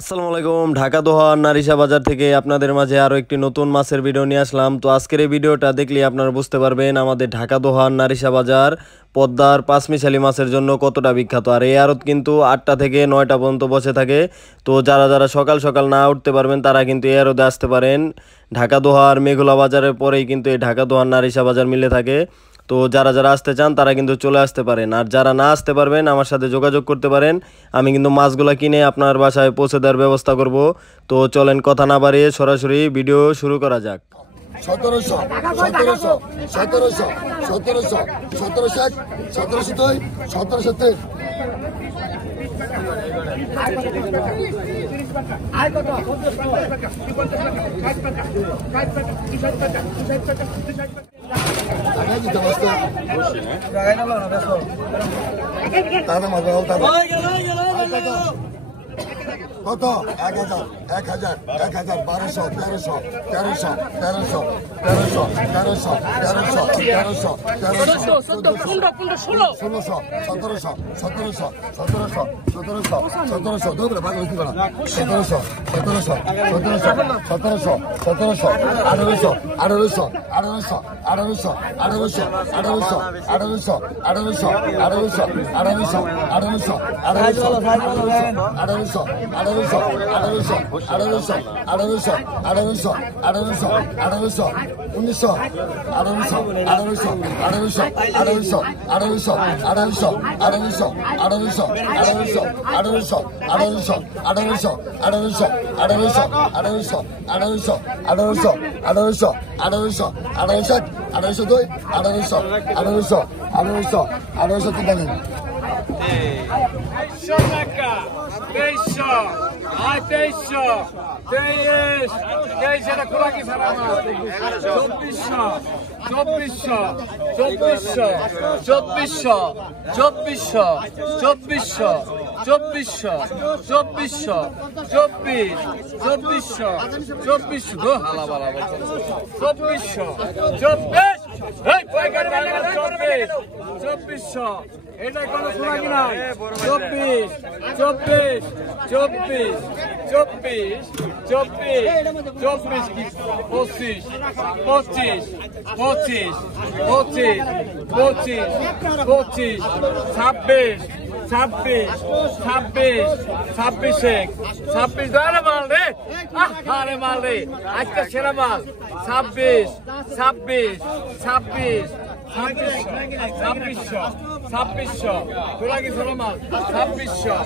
আসসালামু আলাইকুম। ঢাকা দোহার নারিশা বাজার থেকে আপনাদের মাঝে আরও একটি নতুন মাছের ভিডিও নিয়ে আসলাম। তো আজকের এই ভিডিওটা দেখলে আপনারা বুঝতে পারবেন আমাদের ঢাকা দোহার নারিশা বাজার পদ্মার পাঁচমিশালি মাছের জন্য কতটা বিখ্যাত। আর এই আড়ত কিন্তু 8টা থেকে 9টা পর্যন্ত বসে থাকে। তো যারা যারা সকাল সকাল না উঠতে পারবেন তারা কিন্তু এই আড়তে আসতে পারেন। ঢাকা দোহার মেঘলা বাজারের পরেই কিন্তু এই ঢাকা দোহার নারিশা বাজার মিলে থাকে। তো যারা যারা আসতে চান তারা কিন্তু চলে আসতে পারেন, আর যারা না আসতে পারবেন আমার সাথে যোগাযোগ করতে পারেন। আমি কিন্তু মাছগুলো কিনে আপনার বাসায় পৌঁছে দেওয়ার ব্যবস্থা করব। তো চলেন কথা না বাড়িয়ে সরাসরি ভিডিও শুরু করা যাক। 1700 কত 1000 1000 1000 1200 1300 1300 1300 1300 1300 1300 এটা কোনো খোলা কি নাই 24 24 24 24 24 24 কি 25 25 25 25 25 25 26 26 26 26 26 ধরে মাল রে আরে মাল রে আজকে সেরা মাল 26 26 26 2600 তোরা কি ছোট মাল 2600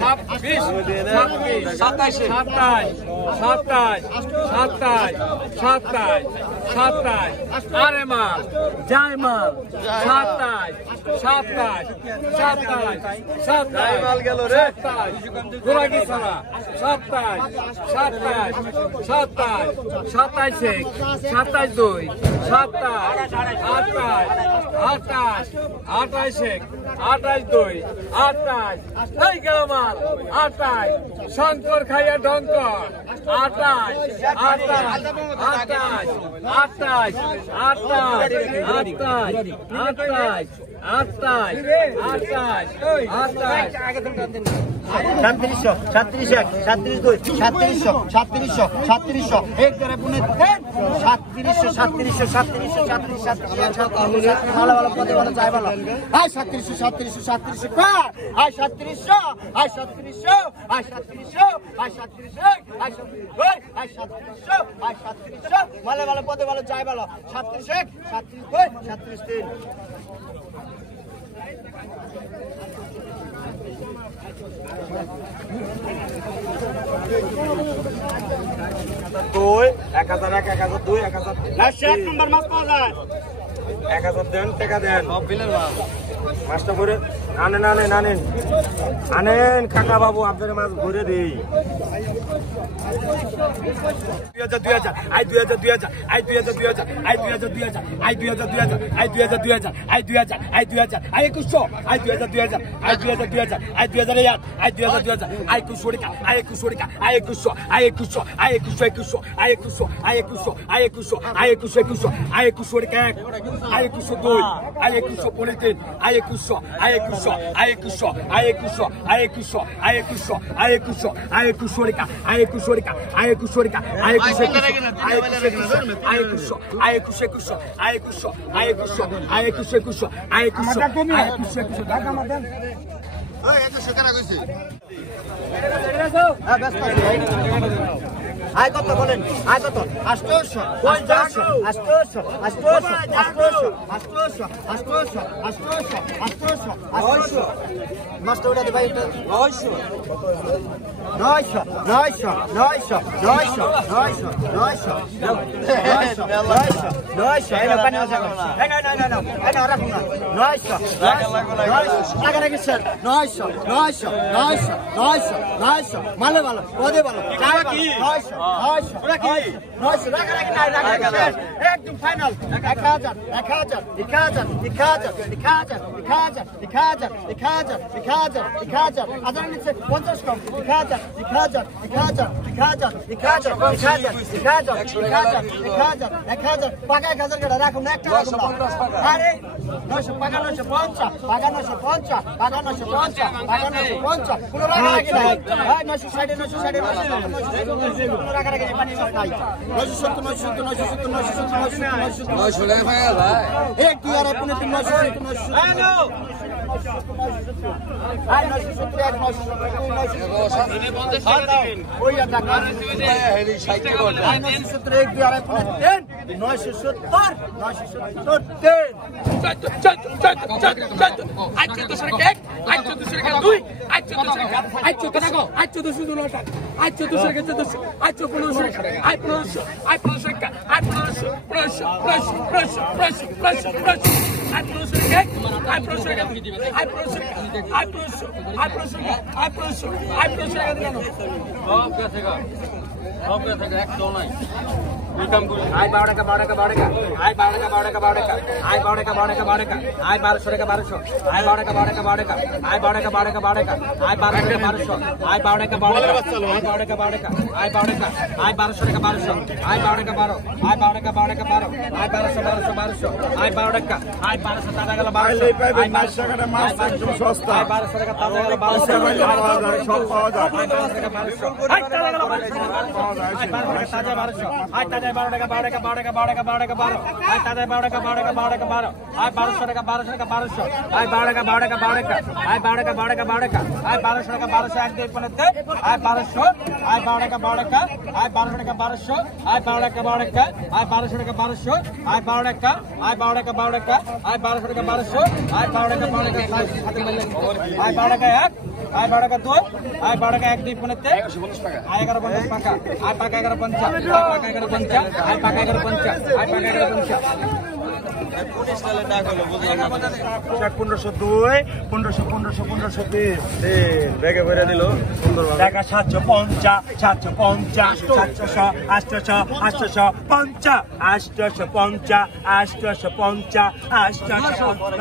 26 27 27 27 27 আরে মাল যায় মাল 27 27 27 মাল গেল রে তোরা কি ছাড়া 27 27 27 27 27 2 27 28 28 28 28 2 28 এই গেল মাল 28 শঙ্কর খাইয়া ঢঙ্কর 28 28 28 28 ভালো পদে ভালো যাই ভালো 37 37 3 1002 1001 নম্বর মাছ পাওয়া যায় 1000 দেন টাকা দেন সব বিলের মাছ মাছটা করে আনেন কাকা বাবু আপনাদের মাছ ঘুরে দিই 2000 I 2000 I 2000 I 2000 I 2000 I 2000 I 2000 I 2100 I 2000 I 2100 I 2000 I 2000 I 2100 I 2100 I 2100 I 2100 I 2100 I 2100 I 2100 I 2100 I 2100 I 2100 I 2100 I 2100 2 I 2100 পনেরো I 2100 I 2100 2100, aí 2100, aí 2100, aí 2100, aí 2100, aí 2100, aí 2100 cá, aí 2100 cá, aí 2100 cá, aí 2100, aí 2100, aí 2100, aí 2100, aí 2100, aí 2100, aí 2100, aí 2100, dá Ramadan. ওই এত সকালে কইছি হ্যাঁ ব্যস্ত আছি আয় কত বলেন আয় কত 800 800 800 800 মাস্টার উঠা দে ভাই 900 পানি আসা না রাখুন না 900 টাকা রাখি স্যার 900 মালে ভালো ওদে ভালো টাকা কি 900 রাখি 900 রাখা রাখি একদম ফাইনাল 1000 আদার নিচে 50 কম 1000 পাকা 1000 টাকা রাখুন না একটা আরে 900 পাকা 950 কোনো রাখা রাখি না 960 কোনো রাখা রাখি পানি নাই 970 এক দুই আর আপনি 12 টাকা 12 টাকা 12 টাকা আয় 12 টাকা 12 টাকা 12 টাকা আয় 12 টাকা 12 টাকা 12 টাকা আয় 1200 টাকা 1200 আয় 12 টাকা 12 টাকা 12 টাকা আয় 12 টাকা 12 টাকা 12 টাকা আয় 12 টাকা 1200 আয় 12 টাকা 12 টাকা 12 টাকা 12 টাকা আয় 12 টাকা আয় 1200 টাকা 1200 আয় 12 টাকা 12 আয় 12 টাকা 12 টাকা 12 আয় 1200 আয় 12 টাকা আয় 1200 টাকা গেল 1200 আয় 12 টাকা মাছ একদম সস্তা আয় 1200 টাকা টাকা গেল 1200 সব পাওয়া যায় আয় 1200 টাকা 1200 আয় টাকা গেল 1200 আয় 12 টাকা তাজা 1200 আয় তাজা 12 টাকা 12 টাকা 12 টাকা 12 টাকা 12 টাকা 12 আয় তাজা 12 টাকা 12 টাকা 12 টাকা 12 আয় 1200 টাকা 1200 টাকা 1200 আয় 12 টাকা 12 টাকা 12 টাকা আয় 12 টাকা 12 টাকা 12 টাকা আয় 1200 টাকা 1200 এক দুই পনেতে আয় 1200 আয় 12 টাকা 12 টাকা আয় 1200 টাকা 1200 আয় 12 টাকা 12 টাকা আয় 1200 টাকা 1200 আয় 12 টাকা আয় 12 টাকা 12 টাকা আয় 1200 টাকা 1200 আয় 12 টাকা 12 টাকা হাতে মিলে আয় 12 টাকা এক আয় 12 টাকা দুই আয় 12 টাকা এক দুই পনেতে 150 টাকা আয় 1150 টাকা আয় পাকা 1150 আয় পাকা 1150 আয় পাকা 1150 আয় পাকা 1150 ব্যাগে ভরে দিল টাকা 750 750 700 800 850 850 850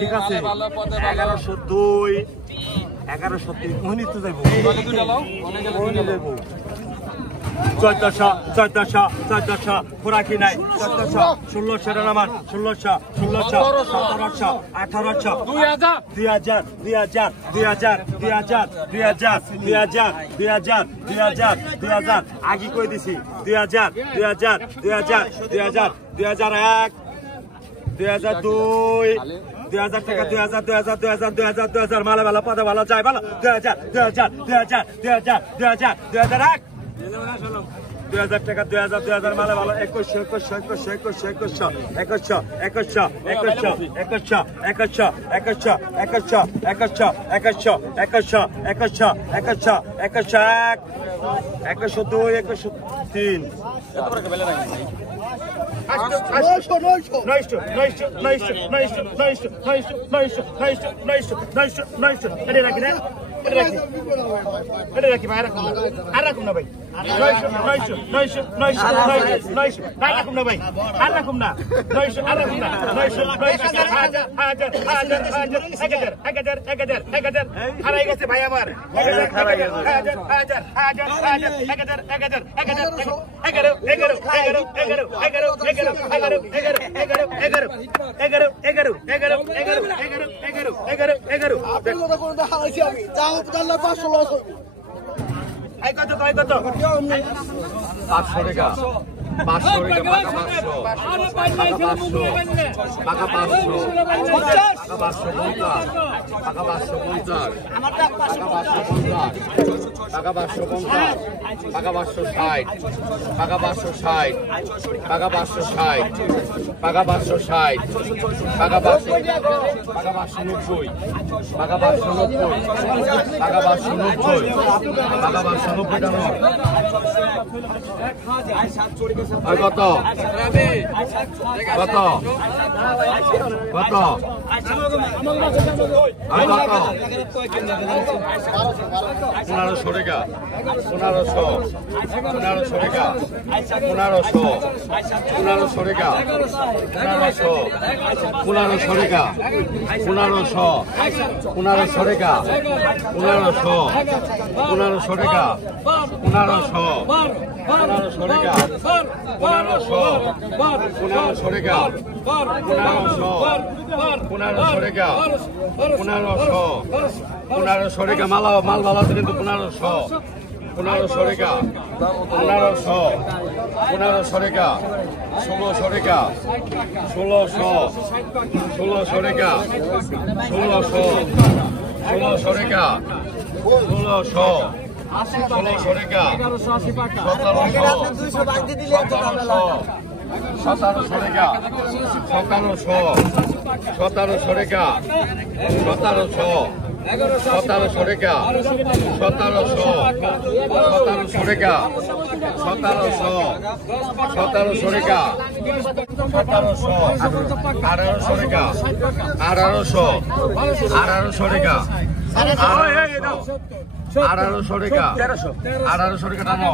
ঠিক আছে 1102 1103 তো যাইব 1400 খোরাকি নাই 1400 1600 নামান 1600 1700 1800 2000 আগে কই দিছি 2000 2000 টাকা 2000 মালা ভালো পদে ভালো চাই ভালো 2000 টাকা 2000 মালা ভালো 21 এটা রাখি ভাই, আর রাখুন না ভাই, 900 আর রাখুন না ভাই, আর রাখুন না 900, আর রাখুন না 900 1000 হারাই গেছে ভাই আমার, 1000 কত 500 টাকা 500 টাকা পাকা 500 পাকা 550 পাকা 550 পাকা 560 পাকা 560 পাকা 560 পাকা 560 পাকা 560 পাকা 590 পাকা 590 পাকা 590 পাকা 590 কত কত কত আর কত 1500 টাকা 1500 টাকা 1500 টাকা 1500 টাকা 1500 টাকা 1500 টাকা 1500 টাকা 1500 টাকা 1500 টাকা মাল ভালো আছে কিন্তু 1500 টাকা 1500 টাকা 1600 টাকা 1600 টাকা 1600 টাকা 1600 টাকা 1700 টাকা 1700 টাকা 1700 টাকা 1700 টাকা 1700 টাকা 1800 টাকা 1800 টাকা 1800 টাকা 1800 টাকা টানো